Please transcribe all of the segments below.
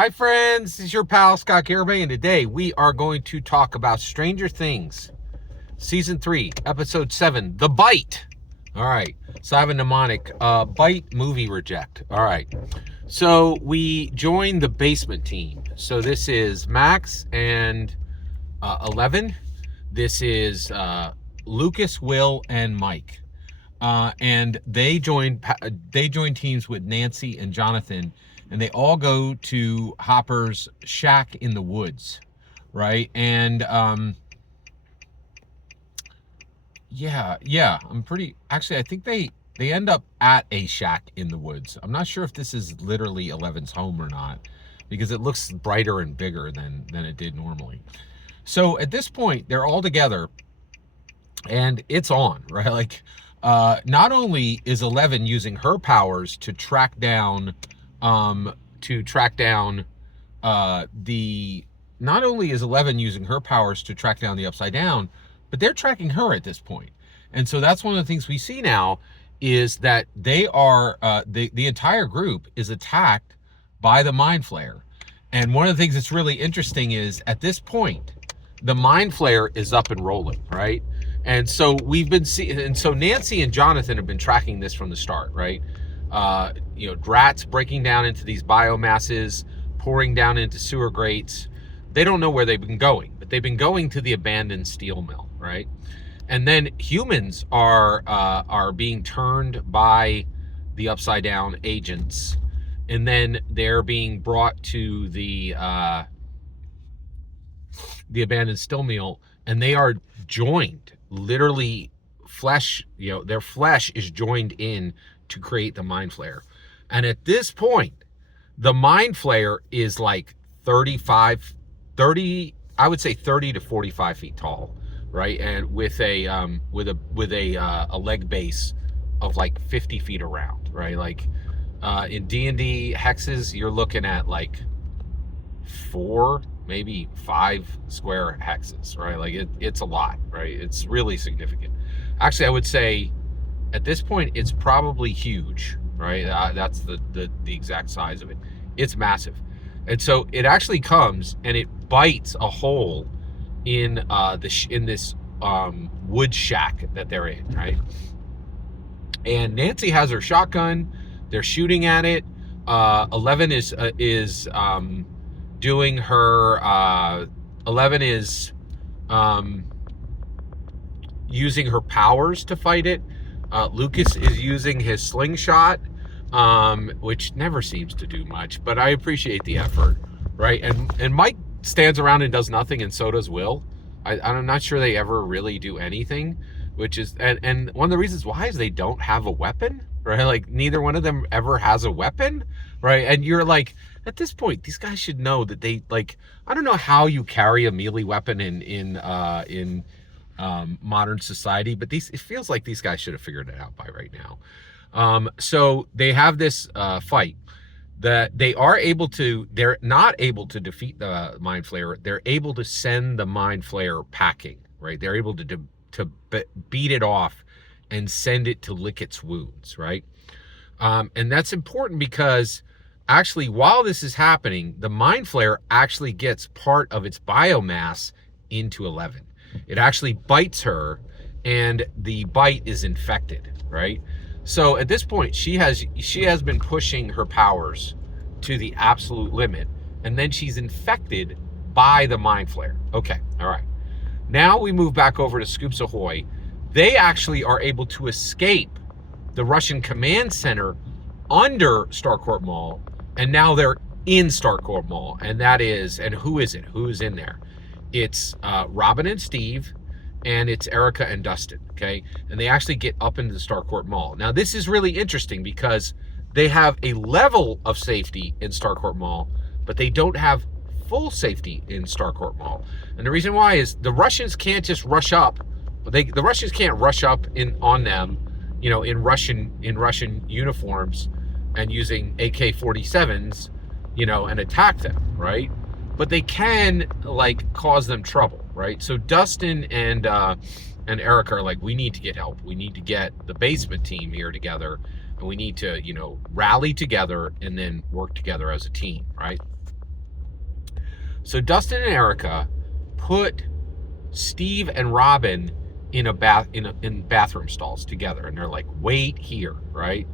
Hi friends, this is your pal Scott Garibay, and today we are going to talk about Stranger Things, Season 3, Episode 7, The Bite. All right, so I have a mnemonic, Bite Movie Reject. All right, so we joined the basement team. So this is Max and 11. This is Lucas, Will, and Mike. And they joined teams with Nancy and Jonathan, and they all go to Hopper's shack in the woods, right? And I'm pretty actually I think they end up at a shack in the woods. I'm not sure if this is literally Eleven's home or not, because it looks brighter and bigger than it did normally. So at this point, they're all together, and it's on, right? Like, not only is 11 using her powers to track down, not only is 11 using her powers to track down the Upside Down, but they're tracking her at this point. And so that's one of the things we see now, is that they are, the entire group is attacked by the Mind Flayer. And one of the things that's really interesting is, at this point, the Mind Flayer is up and rolling, right? And so we've been seeing, and so Nancy and Jonathan have been tracking this from the start, right? Rats breaking down into these biomasses, pouring down into sewer grates. They don't know where they've been going, but they've been going to the abandoned steel mill, right? And then humans are being turned by the Upside Down agents, and then they're being brought to the abandoned steel mill, and they are joined, literally flesh, their flesh is joined in to create the Mind Flayer. And at this point, the Mind Flayer is like 30 to 45 feet tall, right? And with a leg base of like 50 feet around, right? Like in D&D hexes, you're looking at like 4, maybe 5 square hexes, right? Like it's a lot, right? It's really significant. Actually, I would say at this point it's probably huge, right? That's the exact size of it. It's massive. And so it actually comes and it bites a hole in this wood shack that they're in, right? And Nancy has her shotgun. They're shooting at it. 11 is doing her 11 is using her powers to fight it. Lucas is using his slingshot, which never seems to do much, but I appreciate the effort, right? And Mike stands around and does nothing, and so does Will. I'm not sure they ever really do anything, which is, and one of the reasons why is they don't have a weapon, right? Like neither one of them ever has a weapon, right? And you're like, at this point, these guys should know that they, like, I don't know how you carry a melee weapon in modern society, but it feels like these guys should have figured it out by right now. So they have this fight that they're not able to defeat the Mind Flayer. They're able to send the Mind Flayer packing, right? They're able to beat it off and send it to lick its wounds, right? And that's important because actually, while this is happening, the Mind Flayer actually gets part of its biomass into 11. It actually bites her, and the bite is infected, right? So at this point, she has been pushing her powers to the absolute limit, and then she's infected by the Mind Flayer. Okay, all right. Now we move back over to Scoops Ahoy. They actually are able to escape the Russian command center under Starcourt Mall, and now they're in Starcourt Mall, and who is it? Who's in there? It's Robin and Steve, and it's Erica and Dustin, okay? And they actually get up into the Starcourt Mall. Now, this is really interesting because they have a level of safety in Starcourt Mall, but they don't have full safety in Starcourt Mall. And the reason why is the Russians can't just rush up. The Russians can't rush up on them, in Russian uniforms and using AK-47s, and attack them, right? But they can, like, cause them trouble, right? So Dustin and Erica are like, we need to get help. We need to get the basement team here together, and we need to, rally together and then work together as a team, right? So Dustin and Erica put Steve and Robin in in bathroom stalls together, and they're like, wait here, right?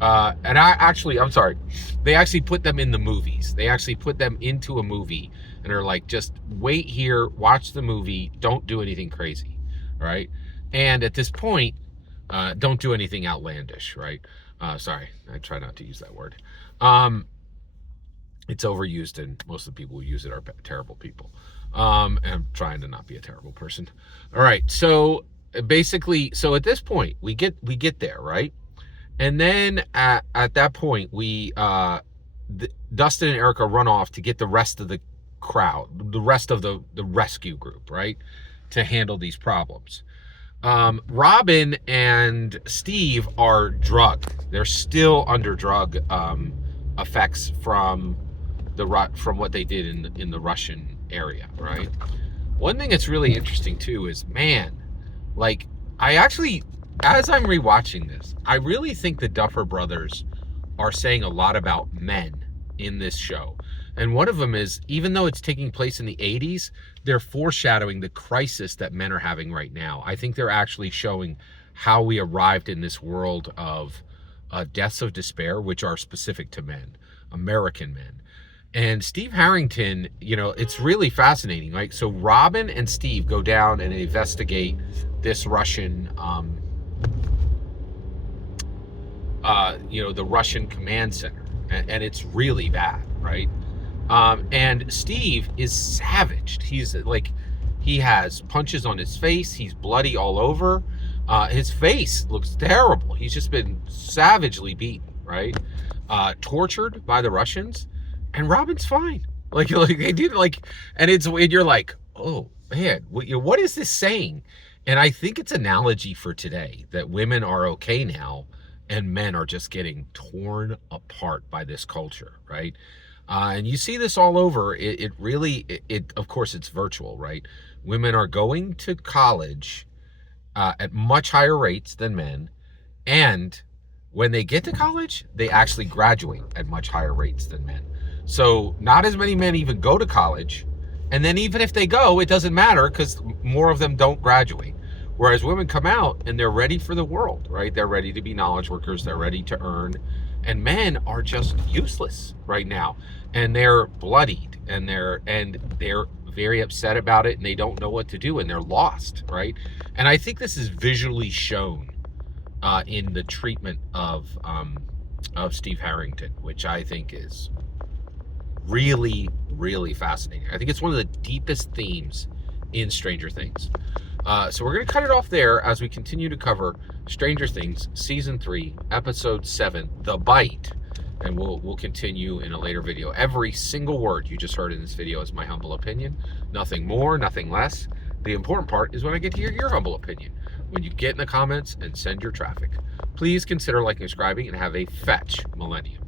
I'm sorry, they actually put them in the movies. They actually put them into a movie, and they're like, just wait here, watch the movie, don't do anything crazy, right? And at this point, don't do anything outlandish, right? Sorry, I try not to use that word. It's overused, and most of the people who use it are terrible people. And I'm trying to not be a terrible person. All right, so basically, so at this point, we get there, right? And then at that point, Dustin and Erica run off to get the rest of the crowd, the rest of the rescue group, right, to handle these problems. Robin and Steve are drugged. They're still under drug effects from what they did in the Russian area, right? One thing that's really interesting too is, man, like, I actually, as I'm rewatching this, I really think the Duffer Brothers are saying a lot about men in this show. And one of them is, even though it's taking place in the 80s, they're foreshadowing the crisis that men are having right now. I think they're actually showing how we arrived in this world of deaths of despair, which are specific to men, American men. And Steve Harrington, you know, it's really fascinating. Like, so Robin and Steve go down and investigate this Russian, the Russian command center. And it's really bad, right? And Steve is savaged. He's like, he has punches on his face. He's bloody all over. His face looks terrible. He's just been savagely beaten, right? Tortured by the Russians. And Robin's fine. Like they did, like, and you're like, oh man, what is this saying? And I think it's an analogy for today, that women are okay now and men are just getting torn apart by this culture, right? And you see this all over. It really, of course, it's virtual, right? Women are going to college at much higher rates than men. And when they get to college, they actually graduate at much higher rates than men. So not as many men even go to college. And then even if they go, it doesn't matter because more of them don't graduate. Whereas women come out and they're ready for the world, right? They're ready to be knowledge workers. They're ready to earn. And men are just useless right now. And they're bloodied and they're very upset about it and they don't know what to do and they're lost, right? And I think this is visually shown in the treatment of Steve Harrington, which I think is really, really fascinating. I think it's one of the deepest themes in Stranger Things. So we're going to cut it off there as we continue to cover Stranger Things Season 3, Episode 7, The Bite. And we'll continue in a later video. Every single word you just heard in this video is my humble opinion. Nothing more, nothing less. The important part is when I get to hear your humble opinion. When you get in the comments and send your traffic. Please consider liking and subscribing and have a fetch millennium.